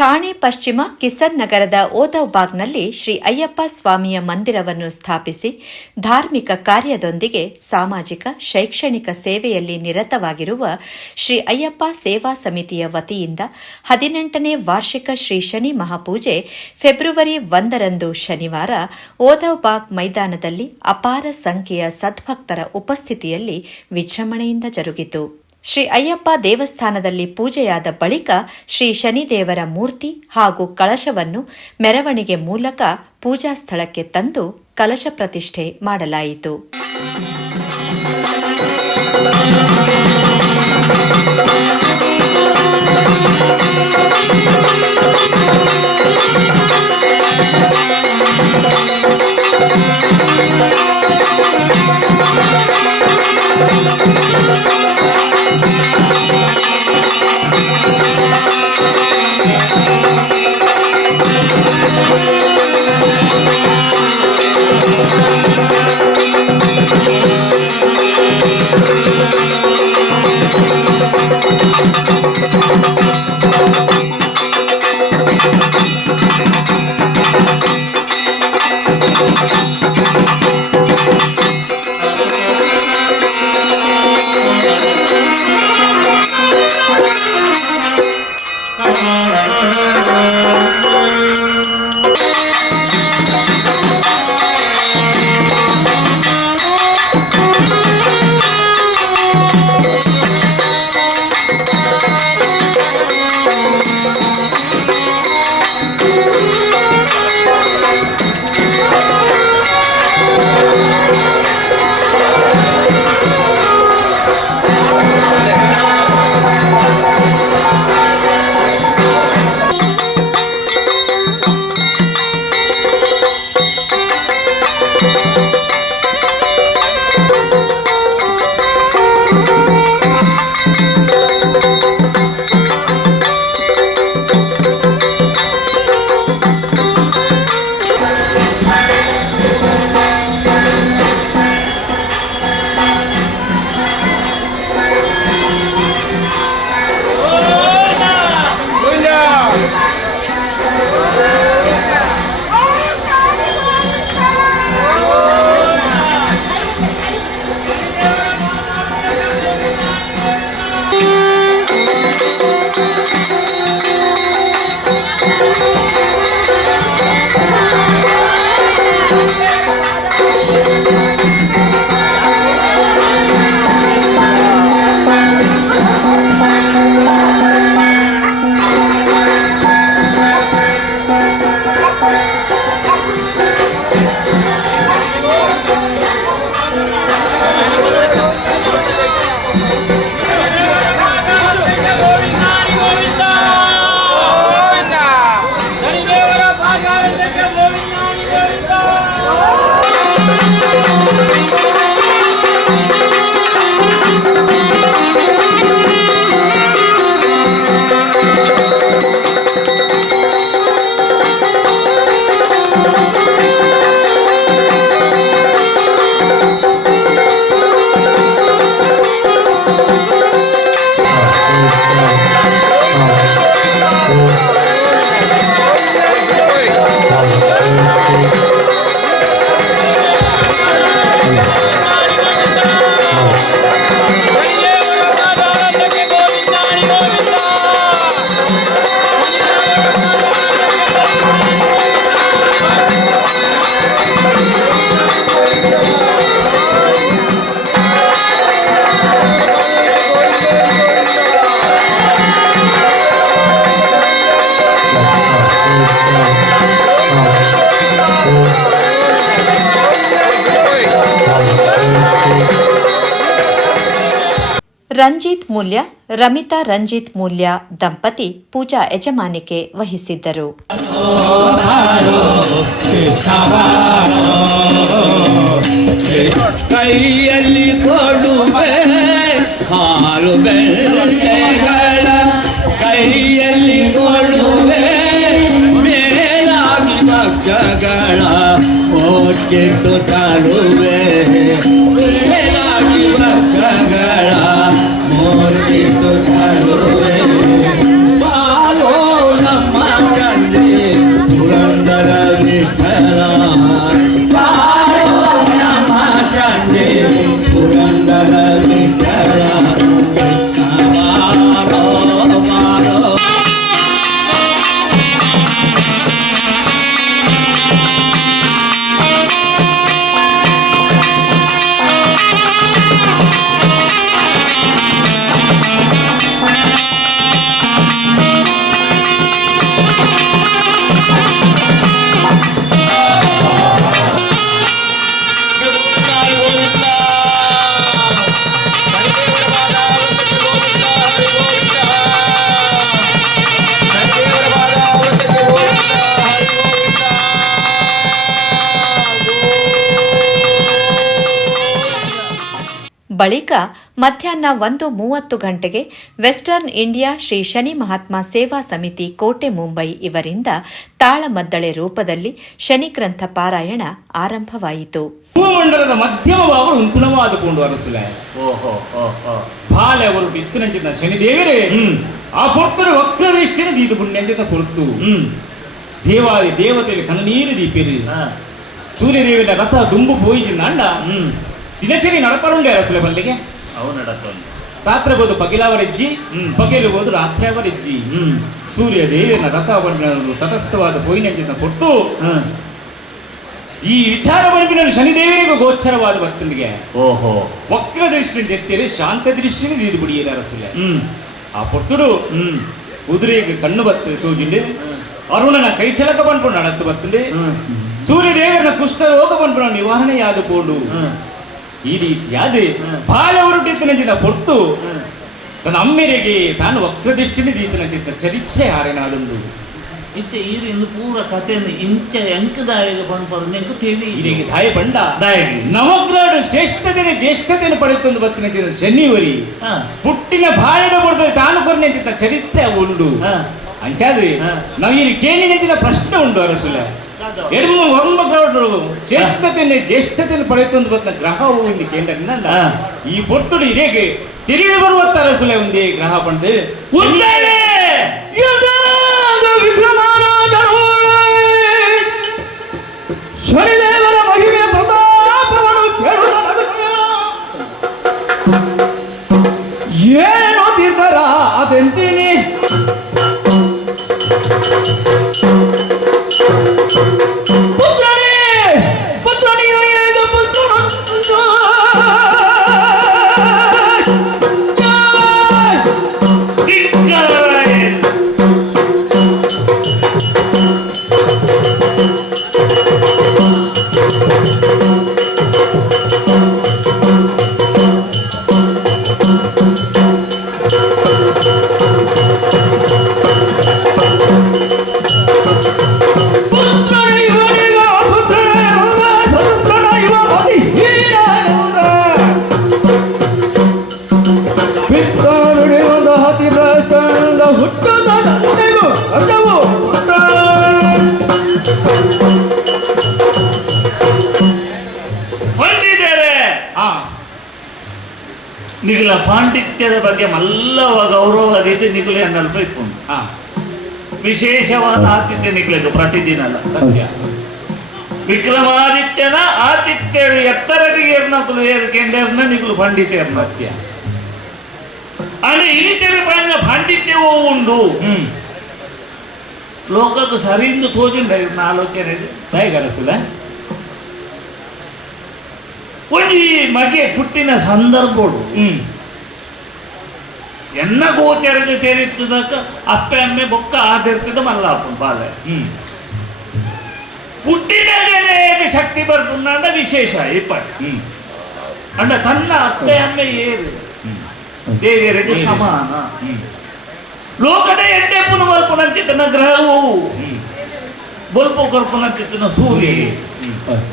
ಠಾಣೆ ಪಶ್ಚಿಮ ಕಿಸನ್ ನಗರದ ಓದವ್ಬಾಗ್ನಲ್ಲಿ ಶ್ರೀ ಅಯ್ಯಪ್ಪ ಸ್ವಾಮಿಯ ಮಂದಿರವನ್ನು ಸ್ಥಾಪಿಸಿ ಧಾರ್ಮಿಕ ಕಾರ್ಯದೊಂದಿಗೆ ಸಾಮಾಜಿಕ ಶೈಕ್ಷಣಿಕ ಸೇವೆಯಲ್ಲಿ ನಿರತವಾಗಿರುವ ಶ್ರೀ ಅಯ್ಯಪ್ಪ ಸೇವಾ ಸಮಿತಿಯ ವತಿಯಿಂದ 18ನೇ ವಾರ್ಷಿಕ ಶ್ರೀ ಶನಿ ಮಹಾಪೂಜೆ ಫೆಬ್ರವರಿ 1ರಂದು ಶನಿವಾರ ಓದವ್ಬಾಗ್ ಮೈದಾನದಲ್ಲಿ ಅಪಾರ ಸಂಖ್ಯೆಯ ಸದ್ಭಕ್ತರ ಉಪಸ್ಥಿತಿಯಲ್ಲಿ ವಿಜೃಂಭಣೆಯಿಂದ ಜರುಗಿತು. ಶ್ರೀ ಅಯ್ಯಪ್ಪ ದೇವಸ್ಥಾನದಲ್ಲಿ ಪೂಜೆಯಾದ ಬಳಿಕ ಶ್ರೀ ಶನಿದೇವರ ಮೂರ್ತಿ ಹಾಗೂ ಕಳಶವನ್ನು ಮೆರವಣಿಗೆ ಮೂಲಕ ಪೂಜಾ ಸ್ಥಳಕ್ಕೆ ತಂದು ಕಲಶ ಪ್ರತಿಷ್ಠೆ ಮಾಡಲಾಯಿತು. ರಂಜಿತ್ ಮೂಲ್ಯ, ರಮಿತಾ ರಂಜಿತ್ ಮೂಲ್ಯ ದಂಪತಿ ಪೂಜಾ ಯಜಮಾನಿಕೆ ವಹಿಸಿದ್ದರು. ಕೈಯಲ್ಲಿ ಕೊಡುವೆ ಹಾಲು ಬೆಳೆಗಳ, ಕೈಯಲ್ಲಿ ಕೊಡುವೆ ಮೇಲಾಗಿ ಭಕ್ತಗಳ ಓಟಿಟ್ಟು ತರುವೆ, ಮೇಲಾಗಿ ಭಕ್ತಗಳ ಓಟಿಟ್ಟು ತರುವೆ. ಬಾಲೋ ನಮ್ಮ ಬಳಿಕ ಮಧ್ಯಾಹ್ನ 1:30 ಗಂಟೆಗೆ ವೆಸ್ಟರ್ನ್ ಇಂಡಿಯಾ ಶ್ರೀ ಶನಿ ಮಹಾತ್ಮ ಸೇವಾ ಸಮಿತಿ ಕೋಟೆ ಮುಂಬೈ ಇವರಿಂದ ತಾಳಮದ್ದಳೆ ರೂಪದಲ್ಲಿ ಶನಿಗ್ರಂಥ ಪಾರಾಯಣ ಆರಂಭವಾಯಿತು. ಭೂಮಂಡಲದ ಮಧ್ಯಮ ಭಾಗಗಳು ಉಂತುಣವಾದುಕೊಂಡು ಅರಸಲೆ ಬಾಲೆ ಅವರು ಬಿತ್ತುನಂಚಿನ ಶನಿದೇವರೇ ಆ ಪೊರ್ತರು ವಕ್ರದೃಷ್ಟಿನ ದೀದು ಪುಣ್ಯಂಚಿನ ಕೊರತು ದೇವಾದಿ ದೇವತೆಗೆ ಕಣ್ಣೀರು ದೀಪಿರಿ ಸೂರ್ಯದೇವಿನ ರಥ ದುಂಬು ಪೋಯಿಜಿನ ಅಂಡ ದಿನಚರಿ ನಡಪರುಂಡೆ ಅರಸಲೆ ಬಲ್ಲಿಗೆ ಅವು ನಡಕೊಂಡು ರಾತ್ರಿ ಹೋದು ಪಗಿಲವರೆಜ್ಜಿ ಪಗಲು ಹೋದು ರಾತ್ರಿ ಅವರೆಜ್ಜಿ ಸೂರ್ಯ ದೇವಿನ ರಥವನ್ನು ತಟಸ್ಥವಾದ ಪೋಯಿನಂಚಿನ ಕೊಟ್ಟು ಈ ವಿಚಾರ ಬಂದು ಶನಿದೇವರಿಗೂ ಗೋಚರವಾದ ಭಕ್ತನಿಗೆ ಓಹೋ ವಕ್ರ ದೃಷ್ಟಿ ಎತ್ತಿರಿ ಶಾಂತ ದೃಷ್ಟಿನ ದೀದು ಬಿಡಿಯದ ಅರಸಲೆ ಆ ಪೊಟ್ಟುಡು ಕುದುರೆಗೆ ಕಣ್ಣು ಬರ್ತದೆ ತೂಜಿಂಡಿ ಅರುಣನ ಕೈ ಚಲಕ ಬಂದ್ಕೊಂಡು ನಡತ್ತು ಬರ್ತದೆ ಸೂರ್ಯದೇವನ ಕುಷ್ಠ ರೋಗ ಬಂದ್ಕೊಂಡು ನಿವಾರಣೆಯಾದುಕೊಂಡು ಈ ರೀತಿಯಾದ ಬಾಲ ಹೊರಟಿದ್ದನ ಪೊಟ್ಟು ತನ್ನ ಅಮ್ಮೆರೆಗೆ ತಾನು ವಕ್ರದೃಷ್ಟಿನ ದೀತನಂತಿದ್ದ ಚರಿತ್ರೆ ಆರೆನಾದೊಂದು ಇತ್ತೆ ಈರಿನ ಪೂರ ಕಥೆಯನ್ನು ಇಂಚ ಎಂಕದಾಯಿಗೆ ಬಂದ್ಬಾರ್ದು ನೆಂಕು ತೇವಿ ಇದೀಗ ದಾಯ ಬಂಡ ದಾಯಿಗೆ ನವಗ್ರಹಡು ಶ್ರೇಷ್ಠತೆನೆ ಜ್ಯೇಷ್ಠತೆಯನ್ನು ಪಡೆದುಕೊಂಡು ಬತ್ತಿನ ಶನಿವರಿ ಪುಟ್ಟಿನ ಬಾಳದ ಬಡ್ದ ತಾನು ಕೊರ್ನೆಂತಿದ್ದ ಚರಿತ್ರೆ ಉಂಡು ಅಂಚಾದ್ರಿ ನಾವು ಈ ಕೇಳಿನ ಪ್ರಶ್ನೆ ಉಂಟು ಅರಸುಲ ಎಡಮ ಹೊರಮಗ್ರಹಡು ಜ್ಯೇಷ್ಠತೆಯನ್ನು ಪಡೆದುಕೊಂಡು ಬತ್ತ ಗ್ರಹವು ಎಂದು ಕೇಂದ್ರ ಈ ಪೊಟ್ಟುಡು ಇದೇಗೆ ತಿಳಿದು ಬರುವತ್ತ ಅರಸುಲ ಒಂದೇ ಗ್ರಹ ಪಂಡೆ ಶನಿದೇವರ ಮಹಿಮೆ ಪ್ರತಾಪವನ್ನು ಏನು ತೀರ್ಧರ ಅದೆಂತೀನಿ ನಿಖಿಲ ಪಾಂಡಿತ್ಯದ ಬಗ್ಗೆ ಮಲ್ಲವ ಗೌರವದಿದ್ದು ನಿಖಿಲೆ ಅನ್ನಲ್ಪ ಇಟ್ಕೊಂಡು ವಿಶೇಷವಾದ ಆತಿಥ್ಯ ನಿಖಿಲೆದು ಪ್ರತಿದಿನ ಅಲ್ಲ ಸತ್ಯ ವಿಕ್ರಮಾದಿತ್ಯನ ಆತಿಥ್ಯ ಎತ್ತರಗೆ ಏರ್ನಕಲು ಏರ್ಕೆಂಡರ್ನ ನಿಖಲು ಪಾಂಡಿತ್ಯ ಸತ್ಯ ಅಲ್ಲಿ ಇನಿತರ ಪೈನ ಪಾಂಡಿತ್ಯವೂ ಉಂಡು ಲೋಕಕ್ಕೆ ಸರಿಯಿಂದ ತೋಜಿಂಡ ಆಲೋಚನೆ ದಯಗರಸಿದ ಒಂದು ಮಗೆ ಪುಟ್ಟಿನ ಸಂದರ್ಭಗಳು ಎನ್ನ ಗೋಚರದ ತೆರಿತದಕ್ಕ ಅಪ್ಪೆ ಅಮ್ಮೆ ಬೊಕ್ಕ ಆದಿರ್ತದ ಮಲ್ಲಪ್ಪ ಬಾಲೆ ಪುಟ್ಟಿನ ಶಕ್ತಿ ಬರ್ತಂಡ ವಿಶೇಷ ಇಪ್ಪತ್ತು ಅಂಡ ತನ್ನ ಅಪ್ಪೆ ಅಮ್ಮೆ ಏರು ದೇವಿಯರಿಗೆ ಸಮಾನ ಲೋಕದ ಎಡ್ಡೆ ಪುನರ್ಪುನಂಚಿತನ ಗ್ರಹವು ಬೊಲ್ಪ ಕೊರ್ಪುನಂಚಿತನ ಸೂರ್ಯ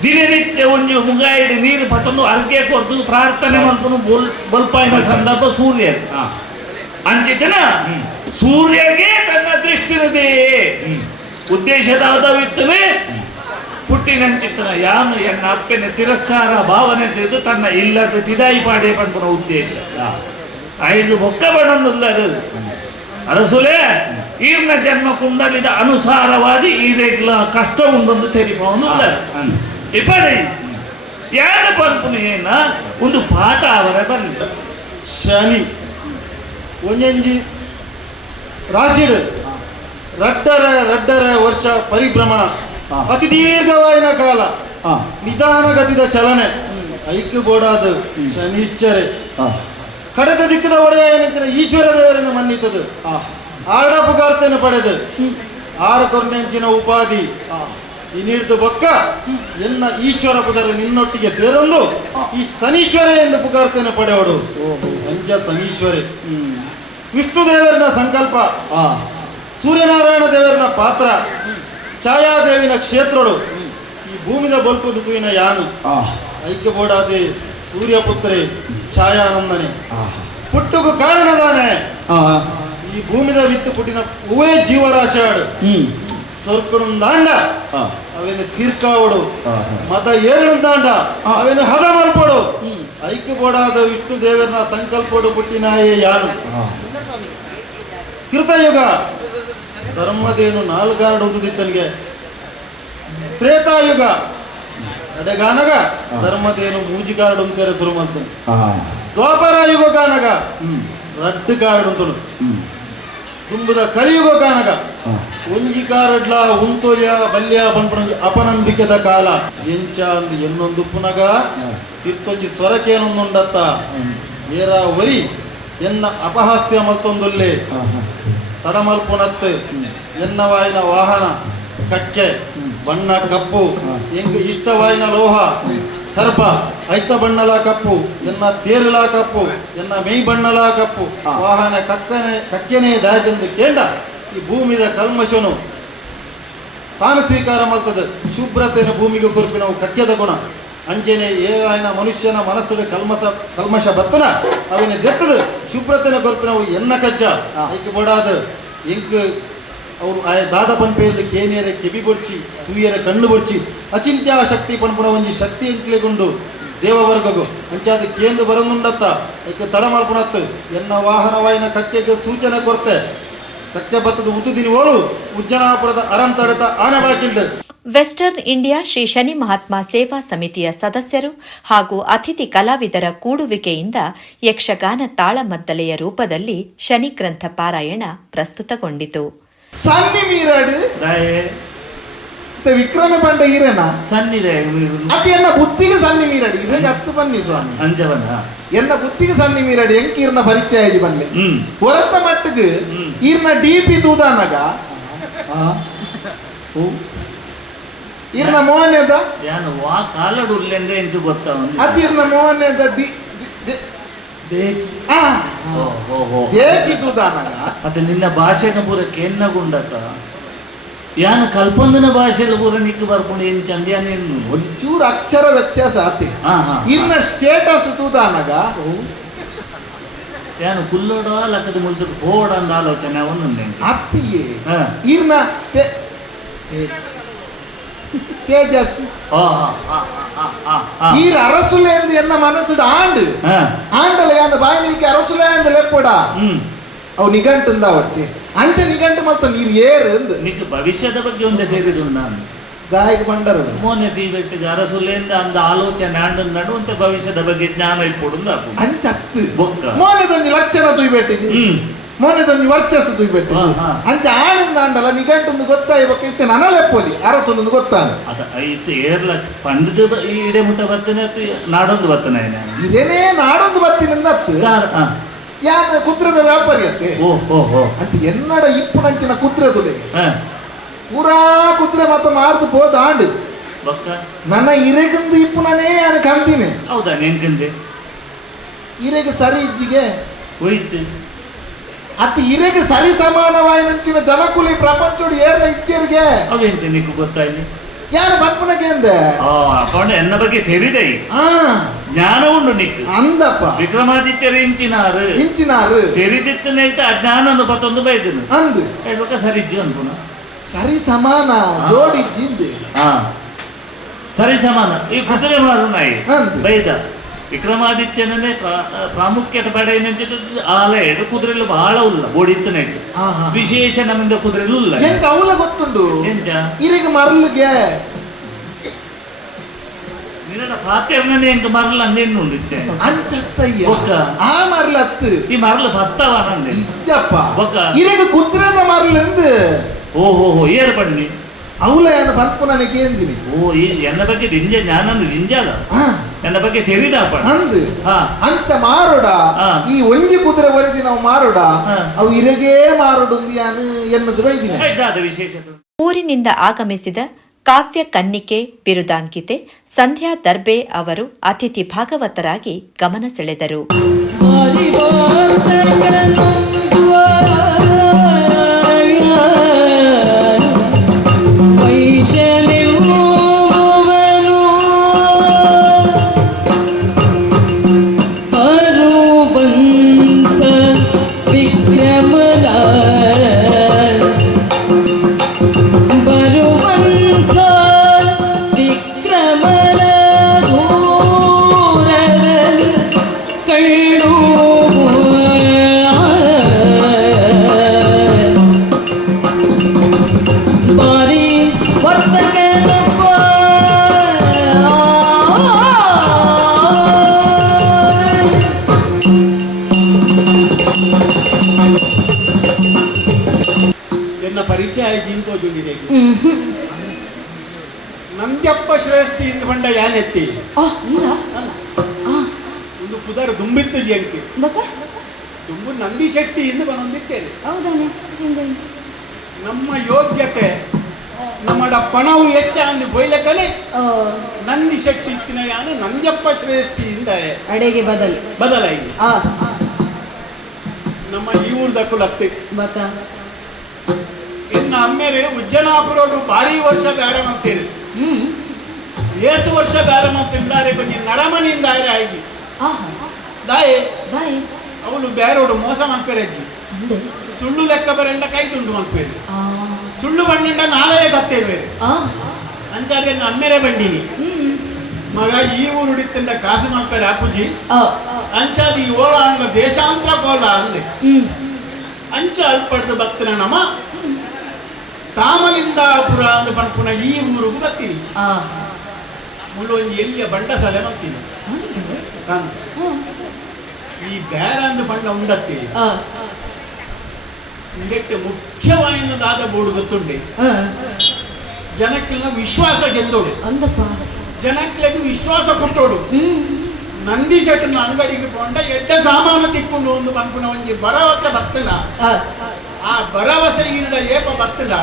ದಿನನಿತ್ಯ ಒಂದು ಮುಗಾಯಿಡಿ ನೀರು ಪತ್ತೊಂದು ಅರ್ಗೆ ಕೊರ್ದು ಪ್ರಾರ್ಥನೆ ಮಾಡ್ಕೊಂಡು ಬಲ್ಪಾಯಿನ ಸಂದರ್ಭ ಸೂರ್ಯ ಅಂಚಿತನ ಸೂರ್ಯಗೆ ತನ್ನ ದೃಷ್ಟಿನದೇ ಉದ್ದೇಶದಾದವಿತ್ತವೆ ಪುಟ್ಟಿನಂಚಿತನ ಯಾನು ಎನ್ನ ಅಪ್ಪನ ತಿರಸ್ಕಾರ ಭಾವನೆ ತಿಳಿದು ತನ್ನ ಇಲ್ಲದ ತಿದಾಯಿ ಪಾಡೆ ಪಂಪನ ಉದ್ದೇಶ 5 ಬೊಕ್ಕ ಬಣ್ಣಲ್ಲದು ಅರಸುಲೆ ಈರ್ನ ಜನ್ಮ ಕುಂಡಲಿದ ಅನುಸಾರವಾಗಿ ಈ ರೇಗ್ಲ ಕಷ್ಟ ಉಂಡೊಂದು ತೆರಿಪವನು ಇಪ್ಪಡಿ ಯಾನ ಪಂಪುನ ಏನ ಒಂದು ಪಾಠ ಅವರ ಬಂದ ಶನಿ ಒಂಜಂಜಿ ರಾಶಿಡ್ ರಡ್ಡರ ವರ್ಷ ಪರಿಭ್ರಮಣ ಅತಿ ದೀರ್ಘವಾಯಿನ ಕಾಲ ನಿಧಾನಗತಿದ ಚಲನೆ ಐಕ್ಯ ಬೋಡಾದ ಶನಿಶ್ಚರೆ ಕಡದ ದಿಕ್ಕದ ಒಡೆಯ ನೆಂಚಿನ ಈಶ್ವರ ದೇವರನ್ನು ಮನ್ನಿತದು ಆಡಪುಗಾರ್ತನ್ನು ಪಡೆದು ಆರ ಕೊರ್ನೆಂಚಿನ ಉಪಾಧಿ ಇನ್ನಿಡ್ದು ಬೊಕ್ಕ ಎನ್ನ ಈಶ್ವರ ಪುದರು ನಿನ್ನೊಟ್ಟಿಗೆ ಸೇರೊಂದು ಈ ಶನೀಶ್ವರ ಎಂದು ಪುಗಾರ್ತನ್ನು ಪಡೆಯೋಡು ಅಂಜ ಶನೀಶ್ವರಿ ವಿಷ್ಣು ದೇವರಿನ ಸಂಕಲ್ಪ ಸೂರ್ಯನಾರಾಯಣ ದೇವರಿನ ಪಾತ್ರ ಛಾಯಾದೇವಿನ ಕ್ಷೇತ್ರಗಳು ಈ ಭೂಮಿದ ಬಲ್ಪು ಋತುವಿನ ಯಾನು ಐಕ್ಯ ಬೋಡಾದಿ ಸೂರ್ಯಪುತ್ರಿ ಛಾಯಾನಂದನೆ ಪುಟ್ಟುಗು ಕಾರಣದಾನೆ ಈ ಭೂಮಿದ ವಿತ್ತು ಪುಟ್ಟಿನ ಹೂವೇ ಜೀವರಾಶಿ ಆಡು ಸೊರ್ಕುಣಂದಾಂಡ ಅವೇನು ಸೀರ್ಕಾವಡು ಮತ ಏರಣದಾಂಡ ಅವೇನು ಹದ ಮಲ್ಪಡು ಐಕ್ಯ ಬೋಡಾದ ವಿಷ್ಣು ದೇವರನ್ನ ಸಂಕಲ್ಪಡು ಪುಟ್ಟಿನಾಯೇ ಯಾನು ಕೃತಯುಗ ಧರ್ಮದೇನು ನಾಲ್ಗಾರಡು ಉದ್ದಿದ್ದನಿಗೆ ತ್ರೇತಾಯುಗ ಅಡೆಗಾನಗ ಧರ್ಮದೇನು ಮೂಜಿಗಾರಡು ಅಂತಾರೆ ಸುರುಮಂತ ದ್ವಾಪರ ಯುಗ ಕಾನಗ ರಡ್ಡು ಕಾರಡು ಅಂತನು ತುಂಬುದ ಕಲಿಯುಗ ಕಾನಗ ಒಂಜಿಕಾರಡ್ಲ ಉಂತೋರ್ಯ ಬಲ್ಯ ಪಂಪಣ ಅಪನಂಬಿಕೆದ ಕಾಲ ಎಂಚ ಅಂದ್ ಎನ್ನೊಂದು ಪುನಗ ತಿತ್ತೊಂಜಿ ಸ್ವರಕೇನೊಂದುಂಡತ್ತ ಏರ ಒರಿ ಎನ್ನ ಅಪಹಾಸ್ಯ ಮತ್ತೊಂದುಲ್ಲೆ ತಡಮಲ್ಪುನತ್ ಎನ್ನವಾಯಿನ ವಾಹನ ಕಕ್ಕೆ ಬಣ್ಣ ಕಪ್ಪು ಎಂಗ ಇಷ್ಟವಾಯಿನ ಲೋಹ ಕರ್ಪ ಐತ ಬಣ್ಣಲ ಕಪ್ಪು ಎನ್ನ ತೇರಲ ಕಪ್ಪು ಎನ್ನ ಮೈ ಬಣ್ಣಲ ಕಪ್ಪು ವಾಹನ ಕಕ್ಕೆನೇ ದಾಯಕಂದು ಕೇಂಡ ಈ ಭೂಮಿದ ಕಲ್ಮಶನು ತಾನು ಸ್ವೀಕಾರ ಮಾಡ್ತದೆ ಶುಭ್ರತೆಯನ್ನು ಭೂಮಿಗೆ ಕೊರ್ಪಿ ನಾವು ಕಕ್ಕೆದ ಗುಣ ಅಂಜನೆ ಏರಾಯನ ಮನುಷ್ಯನ ಮನಸ್ಸು ಕಲ್ಮಶ ಬತ್ತನ ಅವಿನ ದೆತ್ತದ ಶುಭ್ರತೆನ ಕೊರ್ಪಿ ನಾವು ಎನ್ನ ಕಜ್ಜ ಐಕೆ ಬೋಡಾದ ಎಂಕ್ ಅವರು ಆಯ ದಾದ ಪಂಪೆಯಿಂದ ಕೇನಿಯರ ಕೆಬಿ ಬೊಡ್ಚಿ ತೂಯರ ಕಣ್ಣು ಬೊಡ್ಚಿ ಅಚಿಂತ್ಯ ಶಕ್ತಿ ಪನ್ಪುಣ ಒಂಜಿ ಶಕ್ತಿ ಎಂಕ್ಲೆಗೊಂಡು ದೇವವರ್ಗಗು ಅಂಚಾದ ಕೇಂದ್ರ ಬರನುಂಡತ್ತ ಐಕೆ ತಡ ಮಾಡ್ಕೊಳತ್ತು ಎನ್ನ ವಾಹನವಾಯಿನ ಕಕ್ಕೆಗೆ ಸೂಚನೆ ಕೊರತೆ ಕಕ್ಕೆ ಬತ್ತದ ಉತ್ತುದಿನಿ ಓಳು ಉಜ್ಜನಾಪುರದ ಅರಂತಡತ ಆನೆ ಬಾಕಿಲ್ಡ್ ವೆಸ್ಟರ್ನ್ ಇಂಡಿಯಾ ಶ್ರೀ ಶನಿ ಮಹಾತ್ಮ ಸೇವಾ ಸಮಿತಿಯ ಸದಸ್ಯರು ಹಾಗೂ ಅತಿಥಿ ಕಲಾವಿದರ ಕೂಡುವಿಕೆಯಿಂದ ಯಕ್ಷಗಾನ ತಾಳಮದ್ದಲೆಯ ರೂಪದಲ್ಲಿ ಶನಿ ಗ್ರಂಥ ಪಾರಾಯಣ ಪ್ರಸ್ತುತಗೊಂಡಿತು. ಸನ್ನಿ ಮೀರಾಡು ವಿಕ್ರಮ ಪಂಡ ಈರೇನ ಸನ್ನಿದೆ ಅದು ಎನ್ನ ಬುದ್ಧಿಗೆ ಸನ್ನಿ ಮೀರಾಡಿ ಇರಂಗ ಹತ್ತು ಬನ್ನಿ ಸ್ವಾಮಿ ಅಂಜವನ ಎನ್ನ ಬುದ್ಧಿಗೆ ಸನ್ನಿ ಮೀರಾಡಿ ಎಂಕ್ ಈರ್ನ ಪರಿಚಯ ಆಗಿ ಬನ್ನಿ ಹೊರತ ಮಟ್ಟಿಗೆ ಈರ್ನ ಡಿಪಿ ತೂದಾನಗ ಈರ್ನ ಮೋಹನ್ಯದ ಯಾನು ವಾ ಕಾಲಡು ಉಲ್ಲೆಂದ್ರೆ ಎಂತ ಗೊತ್ತಾ ಅದು ಈರ್ನ ಮೋಹನ್ಯದ ದೇಕಿ ತೂದಾನಗ ಮತ್ತೆ ನಿನ್ನ ಭಾಷೆನ ಪೂರ ಕೆನ್ನಗುಂಡತ ಯಾನ ಕಲ್ಪಂದನ ಭಾಷೆಲ ಪೂರ ನಿಕ್ಕು ಬರ್ಕೊಂಡು ಏನ್ ಚಂದ್ಯಾನೇನು ಒಂಚೂರು ಅಕ್ಷರ ವ್ಯತ್ಯಾಸ ಆತಿ ಇನ್ನ ಸ್ಟೇಟಸ್ ತೂದಾನಗ ಯಾನು ಕುಲ್ಲೋಡ ಲಕ್ಕದ ಮುಳ್ದು ಬೋಡ ಅಂದ ಆಲೋಚನೆ ಅವನು ಅತ್ತಿಯೇ ಈರ್ನ ತೇಜಸ್ ಈರ ಅರಸುಲೆ ಎಂದು ಎನ್ನ ಮನಸ್ಸು ಆಂಡು ಆಂಡಲ ಯಾನ ಬಾಯಿ ನಿಲ್ಕೆ ಅರಸುಲೆ ಎಂದು ಲೆಪ್ಪಡ ಅವು ನಿಘಂಟುಂದ వచ్చి ಅಂಚೆ ನಿಘಂಟು ಮತ್ತು ನೀರು ಏರು ಎಂದು ನಿಕ್ ಭವಿಷ್ಯದ ಬಗ್ಗೆ ಒಂದೇ ತಿಳಿದು ನಾನು ಗಾಯಕ ಬಂಡರು ಮೋನೆ ದೀವೆಟ್ಟಿಗೆ ಅರಸುಲೆಂದ ಅಂದ ಆಲೋಚನೆ ಆಂಡ ನಡುವಂತೆ ಭವಿಷ್ಯದ ಬಗ್ಗೆ ಜ್ಞಾನ ಇಪ್ಪುಡುಂದ ಅಂಚತ್ತು ಬೊಕ್ಕ ಮೋನೆದೊಂದು ಲಕ್ಷಣ ತುಯ್ಬೇಟಿಗೆ ಮೋನೆದೊಂದು ವರ್ಚಸ್ಸು ತುಯ್ಬೇಟಿ ಅಂಚ ಆನಂದ ಆಂಡಲ ನಿಘಂಟೊಂದು ಗೊತ್ತಾಯ್ಬೇಕಿತ್ತೆ ನನಲೆಪ್ಪೊಲಿ ಅರಸೊಂದು ಗೊತ್ತಾನ ಅದ ಐತೆ ಏರ್ಲ ಪಂಡದ ಈಡೆ ಮುಟ್ಟ ಬರ್ತನೆ ನಾಡೊಂದು ಬರ್ತನೆ ಇದೇನೇ ನಾಡೊಂದು ಬತ್ತಿನಿಂದ ಯಾಕ ಕುದ್ರದ ವ್ಯಾಪಾರಿ ಅಂತೆ ಅಂತ ಎನ್ನಡ ಇಪ್ಪುನಂಚಿನ ಕುದ್ರೆ ತುಳಿಗೆ ಪೂರಾ ಕುದ್ರೆ ಮತ್ತೆ ಮಾರ್ದು ಹೋದ ಆಂಡು ನನ್ನ ಇರೆಗಂದು ಇಪ್ಪುನೇ ನಾನು ಕಂತೀನಿ ಹೌದಾ ನೆನ್ಕಂದೆ ಇರೆಗೆ ಸರಿ ಇಜ್ಜಿಗೆ ಹೋಯ್ತು ಅತಿ ಇರೆಗೆ ಸರಿ ಸಮಾನವಾಯಿನಂಚಿನ ಜನಕುಲಿ ಪ್ರಪಂಚೋಡು ಏರ್ಲ ಇಚ್ಚೇರಿಗೆ ಅವೇಂಚ ನಿಕ್ಕು ಗೊತ್ತಾಯ್ತು ಯಾರು ಬನ್ಪುನಗೆ ಅಂದೆ ಅಕೊಂಡ ಎನ್ನ ಬಗ್ಗೆ ತೆರಿದೆ ಜ್ಞಾನ ಉಂಡು ನಿಕ್ಕು ಅಂದಪ್ಪ ವಿಕ್ರಮಾದಿತ್ಯರು ಇಂಚಿನಾರು ತೆರಿದಿತ್ತನೆ ಅಜ್ಞಾನ ಮತ್ತೊಂದು ಬೈದನು ಅಂದು ಹೇಳ್ಬೇಕ ಸರಿಜ್ಜಿ ಅನ್ಪುನ ಸರಿ ಸಮಾನ ಜೋಡಿಜ್ಜಿಂದೆ ಸರಿ ಸಮಾನ ಈ ಕುದುರೆ ಮಾರು ನಾಯಿ ಬೈದ ವಿಕ್ರಮಾದಿತ್ಯನೇ ಪ್ರಾಮುಖ್ಯತೆ ಪಡೆಯ ಆಲಯ ಕುದುರೆಲು ಬಹಳ ಉಲ್ಲ ಓಡಿತ್ತನೆ ವಿಶೇಷ ನಮ್ಮಿಂದ ಕುದುರೆಲು ಉಲ್ಲ ಎಂಕ ಅವಲ ಗೊತ್ತುಂಡು ಎಂಚ ಇರಿಗೆ ಮರಳಿಗೆ ನಿನ್ನ ಪಾತ್ಯರ್ನೇ ಎಂಕ ಮರಳು ಅಂದೇನು ಉಂಡಿತ್ತೆ ಅಂಚತ್ತಯ್ಯ ಆ ಮರಳತ್ತು ಈ ಮರಳು ಭತ್ತವ ನಂದೆ ಇಜ್ಜಪ್ಪ ಇರಿಗೆ ಕುದುರೆದ ಮರಳಿಂದು ಓಹೋ ಏರ್ ಬನ್ನಿ ಅವಲ ಏನು ಬನ್ಪುನನಿಗೆ ಎಂದಿನಿ ಈ ಎನ್ನ ಬಗ್ಗೆ ರಿಂಜ ಜ್ಞಾನ ರಿಂಜಾದ ನನ್ನ ಬಗ್ಗೆ ತಿಳಿದಪ್ಪ ಅಂದು ಅಂಚ ಮಾರೋಡ ಈ ಒಂಜಿ ಕುದುರೆ ವರೆದಿ ನಾವು ಮಾರೋಡ ಅವು ಇರೆಗೇ ಮಾರೋಡು ಎನ್ನದು ಬೈದಿನಿ ವಿಶೇಷತೆ. ಊರಿನಿಂದ ಆಗಮಿಸಿದ ಕಾವ್ಯ ಕನ್ನಿಕೆ ಬಿರುದಾಂಕಿತೆ ಸಂಧ್ಯಾ ದರ್ಬೆ ಅವರು ಅತಿಥಿ ಭಾಗವತರಾಗಿ ಗಮನ ಸೆಳೆದರು. ಜೀಂತೋಜುಂಡಿದೆ ನಂದ್ಯಪ್ಪ ಶ್ರೇಷ್ಠಿ ಇಂದು ಬಂಡ ಯಾನೆತ್ತಿ ಒಂದು ಪುದರ್ ದುಂಬಿತ್ತು ಜಿಯಂಕಿ ದುಂಬು ನಂದಿ ಶೆಟ್ಟಿ ಇಂದು ಬಂದಿದ್ದೇನೆ ನಮ್ಮ ಯೋಗ್ಯತೆ ನಮ್ಮಡ ಪಣವು ಹೆಚ್ಚ ಅಂದು ಬೊಯ್ಲಕ್ಕನೆ ನಂದಿ ಶೆಟ್ಟಿ ಇತ್ತಿನ ಯಾನು ನಂದ್ಯಪ್ಪ ಶ್ರೇಷ್ಠಿಯಿಂದ ಅಡೆಗೆ ಬದಲಾಗಿ ನಮ್ಮ ಈ ಊರ್ದ ಕುಲತ್ತೆ ಇನ್ನು ಅಮ್ಮೇರೆ ಉಜ್ಜನಾಪುರೋಡು ಭಾರಿ ವರ್ಷ ಬೇರೆ ಮಾಡ್ತೀರಿ ಏತು ವರ್ಷ ಬೇರೆ ಮಾಡ್ತಿದ್ದಾರೆ ಕೊಂಚ ನರಮಣಿಯಿಂದ ಆಗಿ ದಾಯೆ ಅವಳು ಬೇರೋಡು ಮೋಸ ಮಾಡ್ಪೇರೆ ಅಜ್ಜಿ ಸುಳ್ಳು ಲೆಕ್ಕ ಬರೆಂಡ ಕೈ ತುಂಡು ಮಾಡ್ಪೇರಿ ಸುಳ್ಳು ಬಣ್ಣಿಂದ ನಾಳೆಯ ಗತ್ತೇವೆ ಅಂಚಾದ್ರೆ ಅಮ್ಮೇರೆ ಬಂಡೀನಿ ಮಗ ಈ ಊರು ಹಿಡಿತಿಂದ ಕಾಸು ಮಾಡ್ತಾರೆ ಅಪ್ಪುಜಿ ಅಂಚಾದ ಈ ಓಲ ಅಂಗ ದೇಶಾಂತರ ಕೋಲ ಅಂದೆ ಅಂಚ ಅಲ್ಪಡ್ದು ಭಕ್ತನ ನಮ ತಾಮಲಿಂದಾಪುರ ಅಂದು ಪಂಪುನ ಈ ಊರಿಗೂ ಬರ್ತೀನಿ ಮುಳ್ಳೊಂದು ಎಲ್ಲಿಯ ಬಂಡ ಸಲೆ ಬರ್ತೀನಿ ಈ ಬೇರ ಅಂದು ಬಂಡ ಉಂಡತ್ತಿ ಇದಕ್ಕೆ ಮುಖ್ಯವಾದ ಬೋರ್ಡು ಗೊತ್ತುಂಡೆ ಜನಕ್ಕೆಲ್ಲ ವಿಶ್ವಾಸ ಗೆದ್ದೋಡು ಜನಕ್ಕೆ ವಿಶ್ವಾಸ ಕೊಟ್ಟೋಡು ನಂದಿ ಶೆಟ್ಟನ ಅಂಗಡಿಗೆ ಕೊಂಡ ಎಡ್ಡ ಸಾಮಾನು ತಿಕ್ಕೊಂಡು ಒಂದು ಪಂಪುನ ಒಂಜಿ ಭರವಸೆ ಬತ್ತಲ ಆ ಭರವಸೆ ಇರಡ ಏಪ ಬತ್ತಲ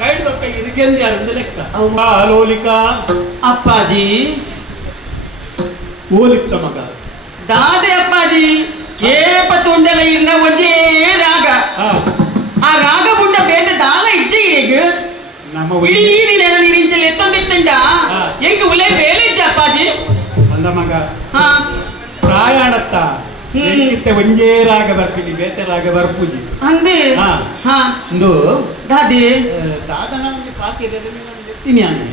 ಕೈಡ್ದೊಕ್ಕ ಇರಿಗೆಂದಿ ಅರಂದು ಲೆಕ್ಕ ಲೋಲಿಕ ಅಪ್ಪಾಜಿ ಓಲಿಕ್ತ ಮಗ ದಾದೆ ಅಪ್ಪಾಜಿ ಏಪ ತುಂಡಲ ಇರ್ನ ಒಂದೇ ರಾಗ ಆ ರಾಗ ಬುಂಡ ಬೇಡ ದಾಲ ಇಜ್ಜೆ ಈಗ ನಮ್ಮ ಇಡೀ ನೀರಿಂಚಲ್ ಎತ್ತೊಂದಿತ್ತಂಡ ಎಂಗ ಉಲೆ ಬೇಲಿಜ್ಜ ಅಪ್ಪಾಜಿ ಅಂದ ಮಗ ಹಾ ಪ್ರಾಯಾಣತ್ತ ಒಂಜೇ ರಾಗ ಬರ್ಪಿನಿ ಬೇತೆ ರಾಗ ಬರ್ಪೂಜಿ ಅಂದೆ ಹಾ ಒಂದು ದಾದೆ ದಾದನ ಒಂದು ಪಾತಿ ಎತ್ತೀನಿ ಆನೆ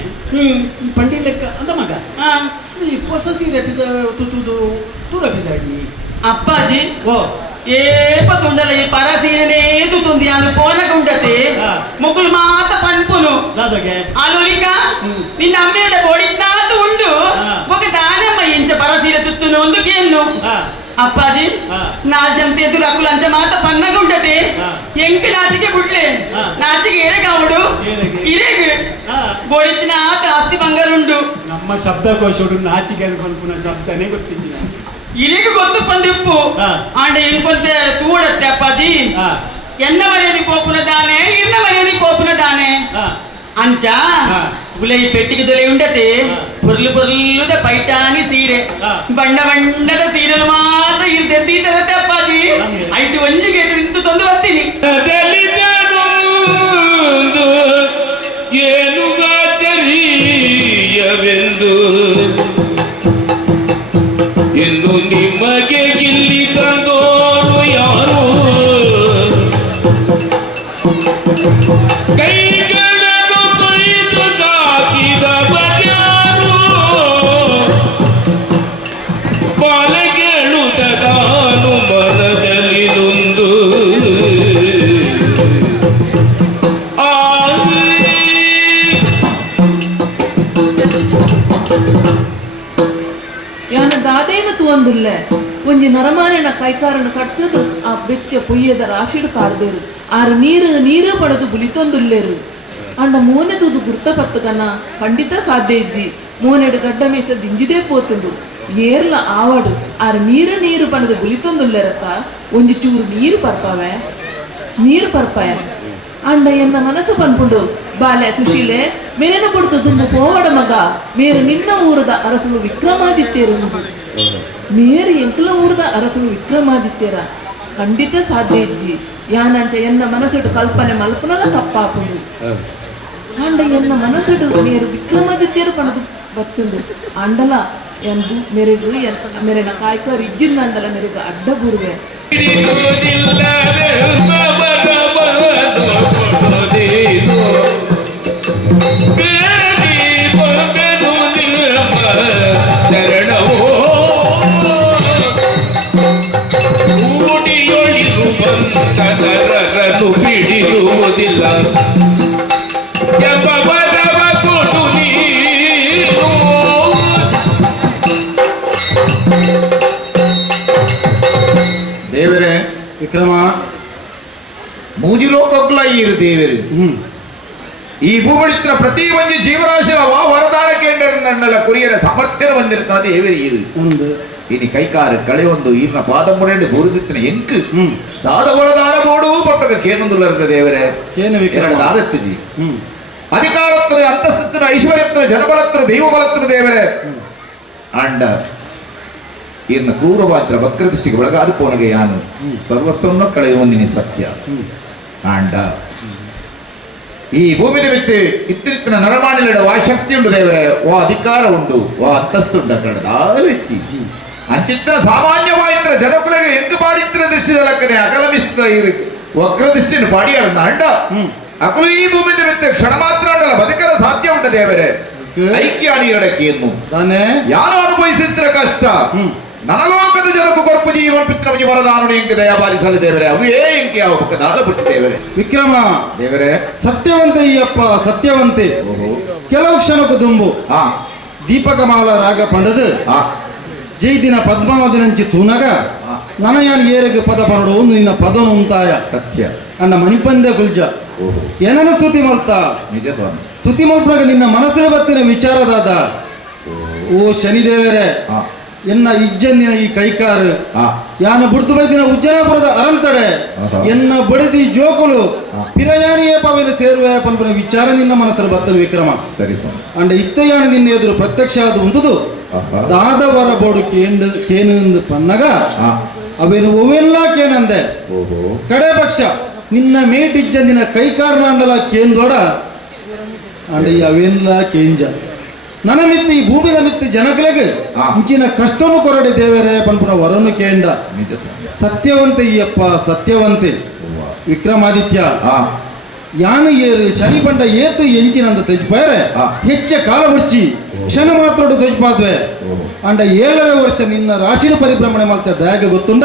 ಪಂಡಿ ಲೆಕ್ಕ ಅಂದ ಮಗ ಈ ಹೊಸ ಸೀರೆ ತುತ್ತುದು ದೂರ ಬಿದ್ದಾಗಿ ಅಪ್ಪಾಜಿ ಓ ಏಪ ತುಂಡಲ ಈ ಪರ ಸೀರೆನೇ ತುತ್ತುಂದಿ ಅನ್ನು ಪೋನಗ ಉಂಡತೆ ಮುಗುಲು ಮಾತ ಪನ್ಪುನು ಆಲೋಲಿಕ ನಿನ್ನ ಅಮ್ಮೆಯ ಬೋಡಿದ್ದಾತು ಉಂಡು ఒక దానమ్మ ఇంచ పరసీర తుత్తును అందుకేను అప్పాజీ నా జంతేతులు అక్కులు అంచ మాత పన్నగుంటది ఎంకి నాచికే గుడ్లే నాచికే ఏరే కావుడు ఇరేగు బోడిత్తిన ఆస్తి బంగారుండు ನಮ್ಮ ಶಬ್ದಕೋಶುಡು ನಾಚಿಕೆ ಅನ್ಕೊಂಡ್ಪುನ ಶಬ್ದನೇ ಗೊತ್ತಿದ್ದಿನ ಇರೇಗು ಗೊತ್ತು ಪಂದಿಪ್ಪು ಆಂಡೆ ಇಂಕೊಂತೆ ತೂಡತ್ತೆ ಅಪ್ಪಾಜಿ ಎನ್ನ ಮರ್ಯಾದಿ ಕೋಪುನ ದಾನೆ ಇನ್ನ ಮರ್ಯಾದಿ ಕೋಪುನ ದಾನೆ ಅಂಚ ಗುಲೈ ಪೆಟ್ಟಿಗೆ ದೊಲೆ ಉಂಡತೆ ಪೊರ್ಲು ಪೊರ್ಲುದ ಪೈಟಾನಿ ಸೀರೆ ಬಣ್ಣ ಬಣ್ಣದ ಸೀರೆಲು ಮಾತ್ರ ಇರ್ದೆ ತರತ್ತೆ ಅಪ್ಪಾಜಿ ಐಟು ಒಂಜಿ ಗೇಟು ನಿಂತು ತಂದು ಬರ್ತೀನಿ ಏನು ಗಾತರಿಯವೆಂದು ಎಂದು ನಿಮಗೆ ಇಲ್ಲಿ ತಂದೋರು ಯಾರು ಕೈಗಳನ್ನು ಕೊಯ್ದು ತಾಕಿದ ಬದ್ಯಾರು ಬಾಲಗೆಳುದ ತಾನು ಮನದಲ್ಲಿ ನೊಂದು ಯಾನ ದಾದೇನ ತುವಂದುಲ್ಲೆ ಒಂಜಿ ನರಮಾನೆನ ಕೈಕಾರನ ಕಟ್ಟದು ಆ ಬೆಚ್ಚ ಪೊಯ್ಯದ ರಾಶಿಡು ಕಾರ್ದೇರು ಆರು ನೀರು ಪಡೆದು ಬುಲಿತೊಂದುಲ್ಲೇರು ಅಂಡ ಮೋನೆ ತುದು ಗುರ್ತಪತ್ತಗನ ಖಂಡಿತ ಸಾಧ್ಯ ಇಜ್ಜಿ ಮೋನೆಡು ಗಡ್ಡ ಮೇಸ ದಿಂಜಿದೇ ಪೋತುಂಡು ಏರ್ಲ ಆವಾಡು ಆರು ನೀರು ಪಡೆದು ಬುಲಿತೊಂದುಲ್ಲೇರಕ್ಕ ಒಂಜಿ ಚೂರು ನೀರು ಪರ್ಪಾಯ ಅಂಡ ಎನ್ನ ಮನಸ್ಸು ಪನ್ಪುಂಡು ಬಾಲ್ಯ ಸುಶೀಲೆ ಮೇನ ಕೊಡ್ತು ತುಂಬ ಪೋವಡ ಮಗ ಮೇರು ನಿನ್ನ ಊರದ ಅರಸನು ವಿಕ್ರಮಾದಿತ್ಯರು ಮೇರು ಎಂಕಲ ಊರದ ಅರಸನು ವಿಕ್ರಮಾದಿತ್ಯರ ಖಂಡಿತ ಸಾಧ್ಯ ಇಜ್ಜಿ ಯಾನಂಚ ಎನ್ನ ಮನಸ್ಸಿಟ್ಟು ಕಲ್ಪನೆ ಮಲ್ಪನಲ್ಲ ತಪ್ಪಾಪುಂಡು ಅಂಡ ಎನ್ನ ಮನಸ್ಸಿಟ್ಟು ಮೇರು ವಿಕ್ರಮಾದಿತ್ಯರು ಪಣದು ಬತ್ತುಂಡು ಅಂಡಲ ಎಂದು ಮೆರೆಗು ಮೆರೆನ ಕಾಯ್ಕರ್ ಇಜ್ಜಿಂದ ಅಂಡಲ ಮೆರೆಗು ಅಡ್ಡ ಬುರುವೆ ಬಿಡಿರುವುದಿಲ್ಲ ಎಂಬ ಬರವ ಕೊಡು ನೀನು ದೇವರೇ ವಿಕ್ರಮ ಮೂಜಿಲೋಕಗ್ಲ ಈರು ದೇವರು ಈ ಭೂಮಿತ್ರ ಪ್ರತಿ ಒಂದು ಜೀವರಾಶಿಯ ವರದಾನ ಕೇಂದ್ರ ಕುರಿಯರ ಸಾಮರ್ಥ್ಯ ಹೊಂದಿರುತ್ತದೆ ದೇವರಿಗೆ ಇನಿ ಕೈಕಾರ ಕಳೆ ಒಂದು ಈರ್ನ ಪಾದ ಮುರೇಂಡು ಬುರುದಿತ್ತಿನ ಎಂಕು ದಾದಗೊಳದಾರ ಬೋಡು ಪಟ್ಟಕ ಕೇನೊಂದುಲ್ಲರದ ದೇವರೇ ಎರಡು ದಾದತ್ತಿಜಿ ಅಧಿಕಾರತ್ರ ಅಂತಸ್ತಿನ ಐಶ್ವರ್ಯತ್ರ ಜನಬಲತ್ರ ದೈವಬಲತ್ರ ದೇವರೇ ಅಂಡ ಈರ್ನ ಕ್ರೂರವಾದ್ರ ವಕ್ರದೃಷ್ಟಿಗೆ ಒಳಗಾದ ಪೋನಗೆ ಯಾನು ಸರ್ವಸ್ವವನ್ನು ಕಳೆಯುವಂದಿನಿ ಸತ್ಯ ಅಂಡ ಈ ಭೂಮಿ ನಿಮಿತ್ತ ಇತ್ತಿತ್ತಿನ ನರಮಾಣಿಲಡ ವಾ ಶಕ್ತಿ ಉಂಟು ದೇವರೇ ವಾ ಅಧಿಕಾರ ಉಂಟು ವಾ ಅಂತಸ್ತುಂಡ ಕಡದಾಲೆಚ್ಚಿ ಅಂಚಿತ್ರ ಸಾಮಾನ್ಯವಾಯಿತ್ರ ಜನಕುಲಗೆ ಎಂದು ಪಾಡಿತ್ತಿನ ದೃಷ್ಟಿದ ಲಕ್ಕನೆ ಅಕಲಮಿಷ್ಟ ವಕ್ರದೃಷ್ಟಿನ ಪಾಡಿಯಾರನ್ನ ಅಂಡ ಅಕಲು ಈ ಭೂಮಿ ನಿಮಿತ್ತ ಕ್ಷಣ ಮಾತ್ರ ಅಂಡಲ್ಲ ಬದುಕಲು ಸಾಧ್ಯ ಉಂಟ ದೇವರೇ ಐಕ್ಯಾನಿಯಡಕ್ಕೇನು ಯಾರು ಅನುಭವಿಸಿದ್ರ ಕಷ್ಟ ನನಲೋಕದ ಜನಕ್ಕೂ ಕೊರಪು ಜೀವನ ಪಿತೃ ವರದಾನು ಎಂಕೆ ದಯಾಪಾಲಿಸಲು ದೇವರೇ ಅವೇ ಎಂಕೆ ಯಾವ ಪಕ್ಕದಾಲ ಬಿಟ್ಟು ದೇವರೇ ವಿಕ್ರಮ ದೇವರೇ ಸತ್ಯವಂತೆ ಈ ಅಪ್ಪ ಸತ್ಯವಂತೆ ಕೆಲವು ಕ್ಷಣಕ್ಕೂ ದುಂಬು ದೀಪಕಮಾಲ ರಾಗ ಪಂಡದು ಜೈದಿನ ಪದ್ಮಾವತಿ ನಂಚಿ ತೂನಗ ನನಯಾನ್ ಏರಿಗೆ ಪದ ಪರಡು ನಿನ್ನ ಪದನು ಉಂತಾಯ ಸತ್ಯ ಅಣ್ಣ ಮಣಿಪಂದೆ ಕುಲ್ಜ ಏನನ್ನು ಸ್ತುತಿ ಮಲ್ತಾ ನಿಜ ಸ್ವಾಮಿ ಸ್ತುತಿ ಮಲ್ಪನಾಗ ನಿನ್ನ ಮನಸ್ಸಿನ ಬತ್ತಿನ ವಿಚಾರದಾದ ಓ ಶನಿದೇವರೇ ಎನ್ನ ಇಜ್ಜಂದಿನ ಈ ಕೈಕಾರು ಯಾನ ಬುಡ್ತು ಬೈದಿನ ಉಜ್ಜನಾಪುರದ ಅರಂತಡೆ ಎನ್ನ ಬಡಿದಿ ಜೋಕುಲು ಪಿರಯಾನಿಯೇ ಪವೆನ ಸೇರುವೆ ಪಂಪನ ವಿಚಾರ ನಿನ್ನ ಮನಸ್ಸರ ಬತ್ತದ ವಿಕ್ರಮ ಅಂಡ ಇತ್ತಯಾನ ನಿನ್ನ ಎದುರು ಪ್ರತ್ಯಕ್ಷ ಆದ ಉಂಟುದು ದಾದವರ ಬೋಡು ಕೇನು ಪನ್ನಗ ಅವೇನು ಒವೆಲ್ಲ ಕೇನಂದೆ ಕಡೆ ಪಕ್ಷ ನಿನ್ನ ಮೇಟಿಜ್ಜಂದಿನ ಕೈಕಾರನ ಅಂಡಲ ಕೇಂದೋಡ ಅಂಡ ಅವೆಲ್ಲ ಕೇಂಜ ನನ್ನ ಮಿತ್ತು ಈ ಭೂಮಿದ ಮಿತ್ತು ಜನಕಲೆಗೆ ಇಂಚಿನ ಕಷ್ಟನು ಕೊರಡೆ ದೇವರೇ ಪಂಪುನ ವರನು ಕೇಂಡ ಸತ್ಯವಂತೆ ಈ ಅಪ್ಪ ಸತ್ಯವಂತೆ ವಿಕ್ರಮಾದಿತ್ಯ ಯಾನು ಏರು ಶನಿ ಬಂಡ ಏತು ಎಂಚಿನಂದ ತೆಜ್ಪಾರೆ ಹೆಚ್ಚ ಕಾಲ ಹುಚ್ಚಿ ಕ್ಷಣ ಮಾತ್ರ ತೆಜ್ಪಾದ್ವೆ ಅಂಡ 7ನೇ ವರ್ಷ ನಿನ್ನ ರಾಶಿನ ಪರಿಭ್ರಮಣೆ ಮಾಡ್ತಾ ದಯಾಗ ಗೊತ್ತುಂಡ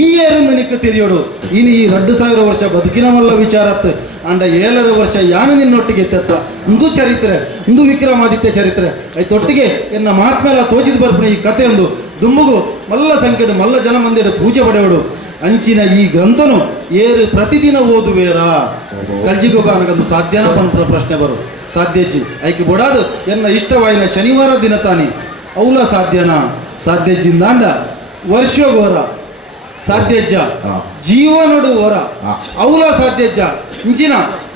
ಈ ಏರಿಂದ ನಿಕ್ಕ ತಿರಿಯೋಡು ಇನ್ನು ಈ 2000 ವರ್ಷ ಬದುಕಿನ ಮಲ್ಲ ವಿಚಾರತ್ ಅಂಡ 7ನೇ ವರ್ಷ ಯಾನು ನಿನ್ನೊಟ್ಟಿಗೆ ಎತ್ತ ಇಂದು ಚರಿತ್ರೆ ಇಂದು ವಿಕ್ರಮಾದಿತ್ಯ ಚರಿತ್ರೆ ಐತೊಟ್ಟಿಗೆ ಎನ್ನ ಮಹಾತ್ಮೆಲ್ಲ ತೋಚಿದ ಬರ್ಪಣೆ ಈ ಕಥೆ ಒಂದು ದುಮ್ಮುಗು ಮಲ್ಲ ಸಂಖ್ಯೆಡು ಮಲ್ಲ ಜನ ಮಂದಿಡು ಪೂಜೆ ಪಡೆಯೋಡು ಅಂಚಿನ ಈ ಗ್ರಂಥನು ಏರು ಪ್ರತಿದಿನ ಓದುವೇರಾ ಕಲ್ಜಿಗೋಗ ನನಗಂದು ಸಾಧ್ಯನ ಪಂಪನ ಪ್ರಶ್ನೆ ಬರು ಸಾಧ್ಯಜ್ಜಿ ಐಕೆ ಬೊಡಾದು ಎನ್ನ ಇಷ್ಟವಾಯಿನ ಶನಿವಾರ ದಿನ ತಾನಿ ಅವಲ ಸಾಧ್ಯನಾ ಸಾಧ್ಯಜ್ಜಿಂದಾಂಡ ವರ್ಷಗೋರ ಸಾಧ್ಯಜ್ಜ ಜೀವನಡು ಹೊರ ಅವಲ ಸಾಧ್ಯಜ್ಜ ಇಂಚಿನ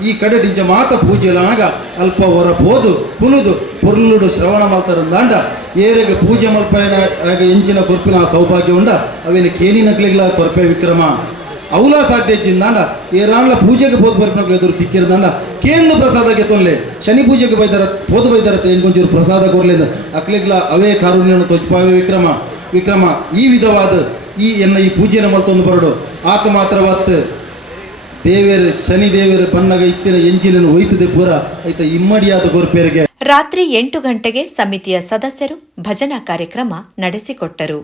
ಈ ಕಡೆ ಡಿಂಚ ಮಾತ ಪೂಜೆಲನಾಗ ಅಲ್ಪ ಹೊರ ಪೋದು ಪುಲುದು ಪುರ್ಲುಡು ಶ್ರವಣ ಮಲ್ತಾರಂದಾಂಡ ಏರೆಗೆ ಪೂಜೆ ಮಲ್ಪಯನ ಎಂಚಿನ ಕೊರ್ಪಿನ ಸೌಭಾಗ್ಯ ಉಂಡ ಅವೇನು ಕೇನಿ ನಕ್ಲಿಗ್ಲ ಕೊರ್ಪೆ ವಿಕ್ರಮ ಅವಲ ಸಾಧ್ಯಜ್ಜಿಂದಾಂಡ ಏರಾಣ್ಲ ಪೂಜೆಗೆ ಪೋದು ಬರ್ಪಿನಕ್ಲು ಎದುರು ತಿಕ್ಕಿರದಾಂಡ ಕೇಂದ್ರ ಪ್ರಸಾದಕ್ಕೆ ತೊನ್ಲೆ ಶನಿ ಪೂಜೆಗೆ ಬೈದಾರ ಪೋದು ಬೈದಾರತ್ತೆ ಎಂಕೊಂಚೂರು ಪ್ರಸಾದ ಕೊರ್ಲಿಂದ ಅಕ್ಲಿಗ್ಲ ಅವೇ ಕಾರುಣ್ಯನ ತೊಜ್ಪಾವೆ ವಿಕ್ರಮ ಈ ವಿಧವಾದ ಈ ಎನ್ನ ಈ ಪೂಜೆನ ಮಲ್ತೊಂದು ಬರಡು ಆತ ಮಾತ್ರವತ್ತು ದೇವೇರು ಶನಿ ದೇವೇರು ಬನ್ನಗ ಇತ್ತಿನ ಎಂಜಿನ ಒಯ್ತದೆ ಪೂರ ಆಯ್ತ ಇಮ್ಮಡಿಯಾದ ಗೋರ್ಪೇರಿಗೆ ರಾತ್ರಿ 8 ಗಂಟೆಗೆ ಸಮಿತಿಯ ಸದಸ್ಯರು ಭಜನಾ ಕಾರ್ಯಕ್ರಮ ನಡೆಸಿಕೊಟ್ಟರು.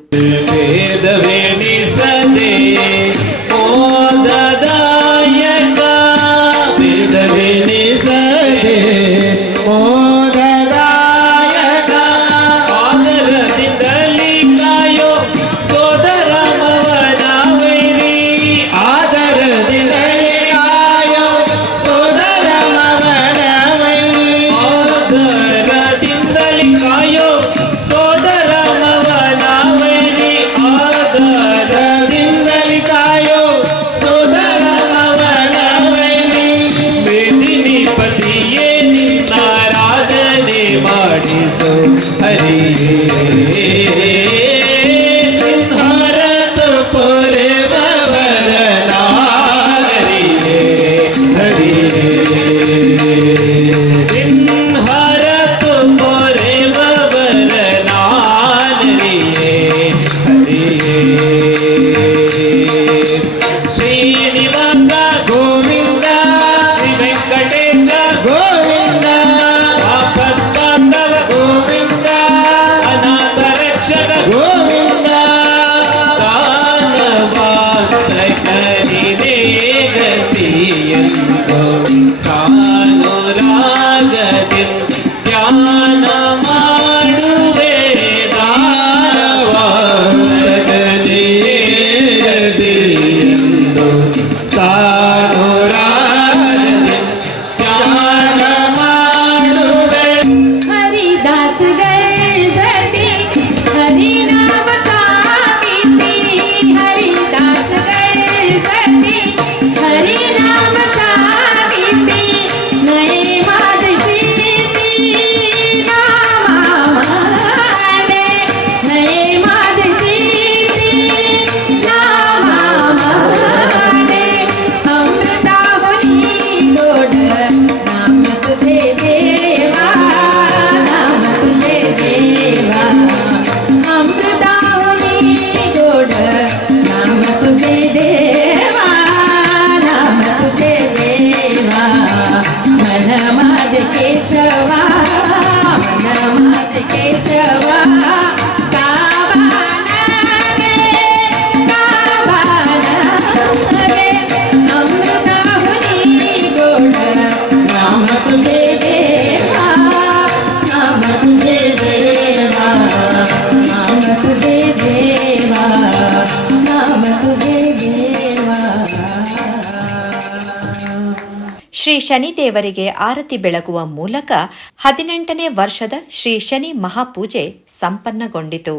ಸಾನುರಾಗ ಶ್ರೀ ಶನಿದೇವರಿಗೆ ಆರತಿ ಬೆಳಗುವ ಮೂಲಕ 18ನೇ ವರ್ಷದ ಶ್ರೀ ಶನಿ ಮಹಾಪೂಜೆ ಸಂಪನ್ನಗೊಂಡಿತು.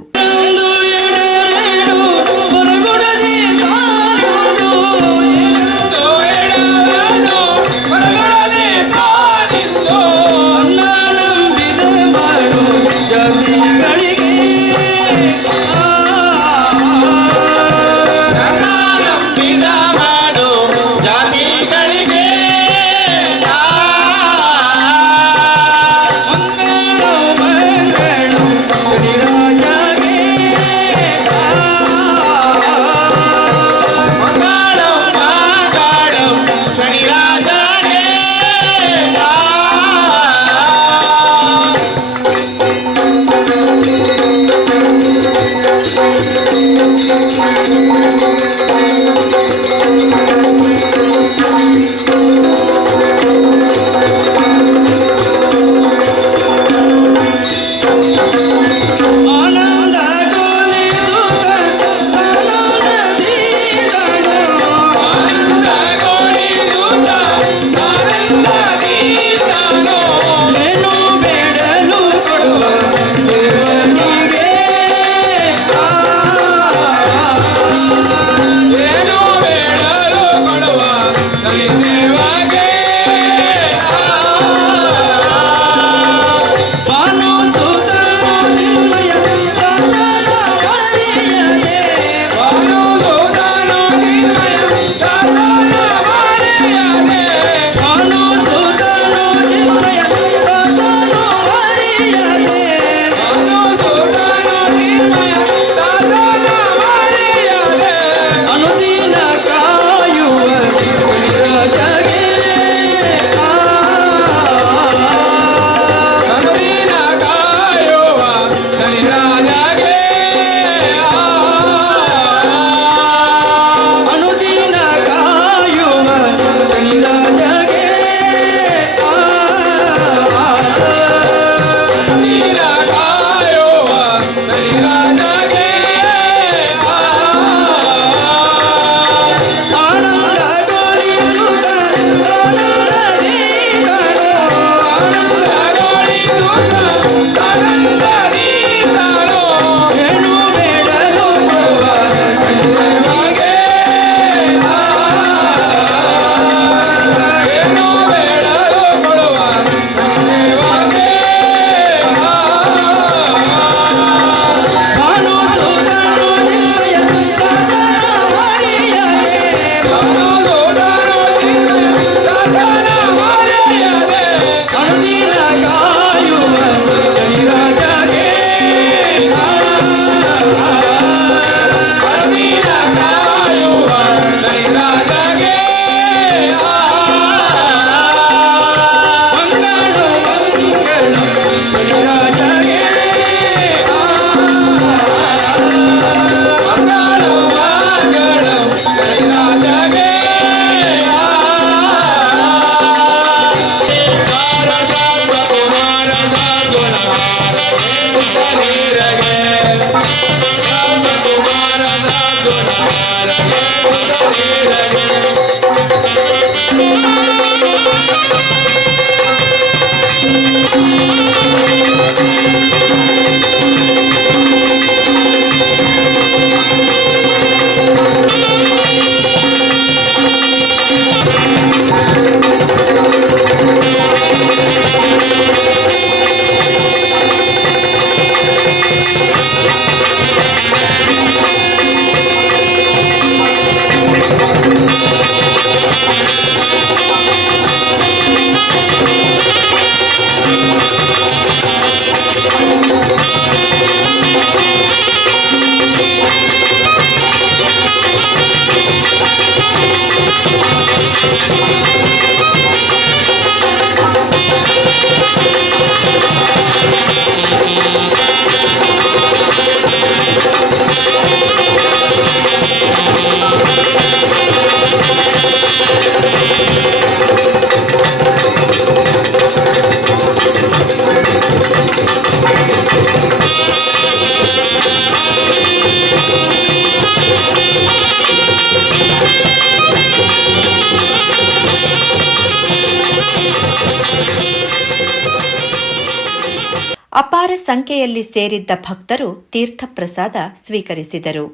ಅಪಾರ ಸಂಖ್ಯೆಯಲ್ಲಿ ಸೇರಿದ್ದ ಭಕ್ತರು ತೀರ್ಥಪ್ರಸಾದ ಸ್ವೀಕರಿಸಿದರು.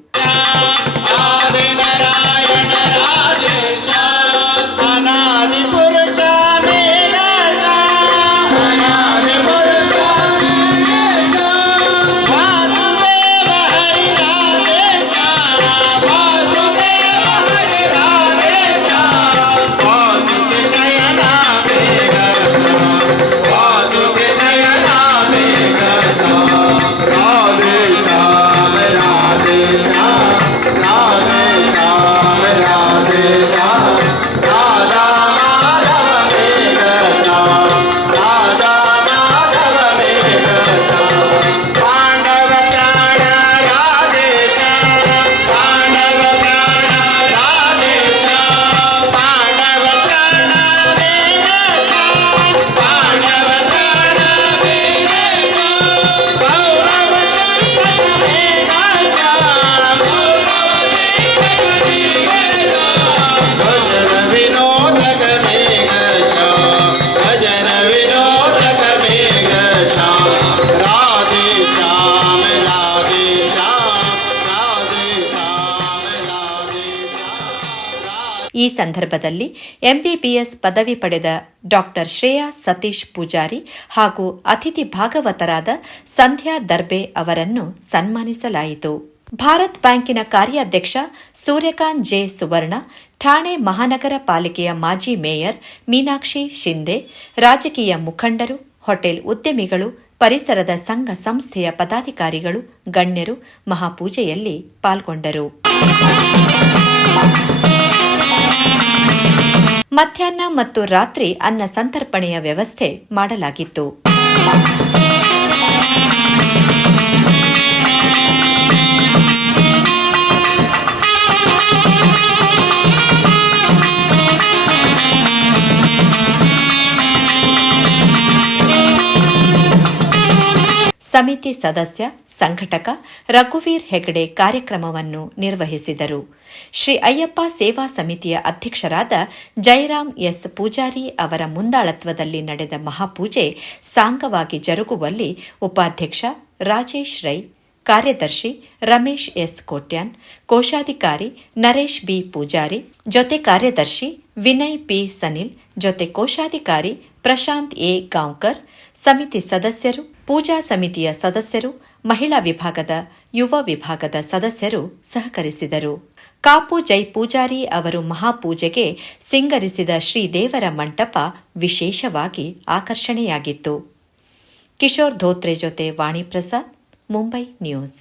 ಈ ಸಂದರ್ಭದಲ್ಲಿ ಎಂಬಿಬಿಎಸ್ ಪದವಿ ಪಡೆದ ಡಾಕ್ಟರ್ ಶ್ರೇಯಾ ಸತೀಶ್ ಪೂಜಾರಿ ಹಾಗೂ ಅತಿಥಿ ಭಾಗವತರಾದ ಸಂಧ್ಯಾ ದರ್ಬೆ ಅವರನ್ನು ಸನ್ಮಾನಿಸಲಾಯಿತು. ಭಾರತ್ ಬ್ಯಾಂಕಿನ ಕಾರ್ಯಾಧ್ಯಕ್ಷ ಸೂರ್ಯಕಾಂತ್ ಜೆ ಸುವರ್ಣ, ಠಾಣೆ ಮಹಾನಗರ ಪಾಲಿಕೆಯ ಮಾಜಿ ಮೇಯರ್ ಮೀನಾಕ್ಷಿ ಶಿಂದೆ, ರಾಜಕೀಯ ಮುಖಂಡರು, ಹೋಟೆಲ್ ಉದ್ಯಮಿಗಳು, ಪರಿಸರದ ಸಂಘ ಸಂಸ್ಥೆಯ ಪದಾಧಿಕಾರಿಗಳು, ಗಣ್ಯರು ಮಹಾಪೂಜೆಯಲ್ಲಿ ಪಾಲ್ಗೊಂಡರು. ಮಧ್ಯಾಹ್ನ ಮತ್ತು ರಾತ್ರಿ ಅನ್ನ ಸಂತರ್ಪಣೆಯ ವ್ಯವಸ್ಥೆ ಮಾಡಲಾಗಿತ್ತು. ಸಮಿತಿ ಸದಸ್ಯ ಸಂಘಟಕ ರಘುವೀರ್ ಹೆಗಡೆ ಕಾರ್ಯಕ್ರಮವನ್ನು ನಿರ್ವಹಿಸಿದರು. ಶ್ರೀ ಅಯ್ಯಪ್ಪ ಸೇವಾ ಸಮಿತಿಯ ಅಧ್ಯಕ್ಷರಾದ ಜಯರಾಮ್ ಎಸ್ ಪೂಜಾರಿ ಅವರ ಮುಂದಾಳತ್ವದಲ್ಲಿ ನಡೆದ ಮಹಾಪೂಜೆ ಸಾಂಗವಾಗಿ ಜರುಗುವಲ್ಲಿ ಉಪಾಧ್ಯಕ್ಷ ರಾಜೇಶ್ ರೈ, ಕಾರ್ಯದರ್ಶಿ ರಮೇಶ್ ಎಸ್ ಕೋಟ್ಯಾನ್, ಕೋಶಾಧಿಕಾರಿ ನರೇಶ್ ಬಿ ಪೂಜಾರಿ, ಜೊತೆ ಕಾರ್ಯದರ್ಶಿ ವಿನಯ್ ಪಿ ಸನಿಲ್, ಜೊತೆ ಕೋಶಾಧಿಕಾರಿ ಪ್ರಶಾಂತ್ ಎ ಗಾಂವ್ಕರ್, ಸಮಿತಿ ಸದಸ್ಯರು, ಪೂಜಾ ಸಮಿತಿಯ ಸದಸ್ಯರು, ಮಹಿಳಾ ವಿಭಾಗದ, ಯುವ ವಿಭಾಗದ ಸದಸ್ಯರು ಸಹಕರಿಸಿದರು. ಕಾಪು ಜೈ ಪೂಜಾರಿ ಅವರು ಮಹಾಪೂಜೆಗೆ ಸಿಂಗರಿಸಿದ ಶ್ರೀದೇವರ ಮಂಟಪ ವಿಶೇಷವಾಗಿ ಆಕರ್ಷಣೆಯಾಗಿತ್ತು. ಕಿಶೋರ್ ಧೋತ್ರೆ ಜೊತೆ ವಾಣಿ ಪ್ರಸಾದ್, ಮುಂಬೈ ನ್ಯೂಸ್.